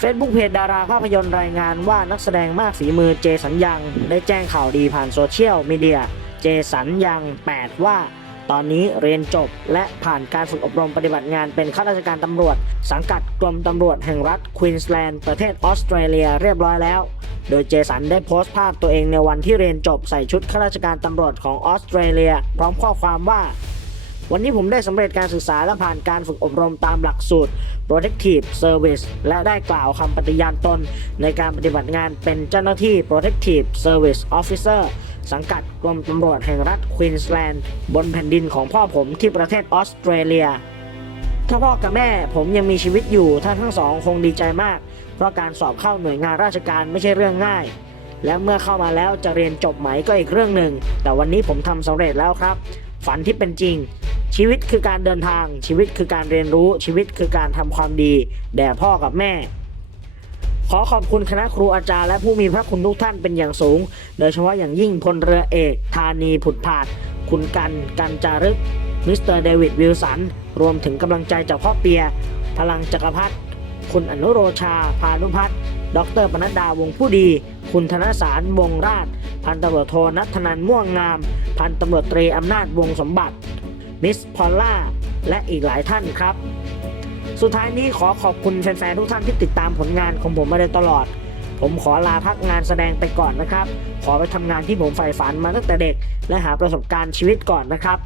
เพจดาราภาพยนตร์รายงานว่านักแสดงมากฝีมือเจสัญญัง ได้แจ้งข่าวดีผ่านโซเชียลมีเดียเจสัญญัง 8 ว่า ตอนนี้เรียนจบและผ่านการฝึกอบรมปฏิบัติงานเป็นข้าราชการตำรวจ สังกัดกรมตำรวจแห่งรัฐควีนสแลนด์ประเทศออสเตรเลียเรียบร้อยแล้ว โดยเจสันได้โพสต์ภาพตัวเองในวันที่เรียนจบใส่ชุดข้าราชการตำรวจของออสเตรเลีย พร้อมข้อความว่า วันนี้ผมได้สำเร็จการศึกษาและผ่านการฝึกอบรมตามหลักสูตร Protective Service และได้กล่าวคำปฏิญาณตน ในการปฏิบัติงานเป็นเจ้าหน้าที่ Protective Service Officer สังกัดกรมตำรวจแห่งรัฐควีนสแลนด์บนแผ่นดินของพ่อผมที่ประเทศออสเตรเลีย ถ้าพ่อกับแม่ผมยังมีชีวิตอยู่ท่านทั้งสองคงดีใจมาก เพราะการสอบเข้าหน่วยงานราชการไม่ใช่เรื่องง่าย และเมื่อเข้ามาแล้วจะเรียนจบไหมก็อีกเรื่องหนึ่ง แต่วันนี้ผมทำสำเร็จแล้วครับ ฝันที่เป็นจริง ชีวิตคือการเดินทาง ชีวิตคือการเรียนรู้ ชีวิตคือการทำความดี แด่พ่อกับแม่ ขอขอบคุณคณะครูอาจารย์และผู้มีพระคุณทุกท่านเป็นอย่างสูง โดยเฉพาะอย่างยิ่งพลเรือเอกธานีผุดผาด คุณกันกันจารึก มิสเตอร์เดวิดวิลสัน รวมถึงกำลังใจจากพ่อเปีย พลังจักรพัฒคุณอนุโรชา พานุพัฒน์ดรปนัดดาวงผู้ดี คุณธนสารวงราช พันตำรวจโทนัทนันม่วงงาม พันตำรวจตรีอำนาจวงสมบัติ มิสพอลล่า และอีกหลายท่านครับ สุดท้ายนี้ขอขอบคุณแฟนๆทุกท่านที่ติดตามผลงานของผมมาโดยตลอด ผมขอลาพักงานแสดงไปก่อนนะครับ ขอไปทำงานที่ผมใฝ่ฝันมาตั้งแต่เด็ก และหาประสบการณ์ชีวิตก่อนนะครับ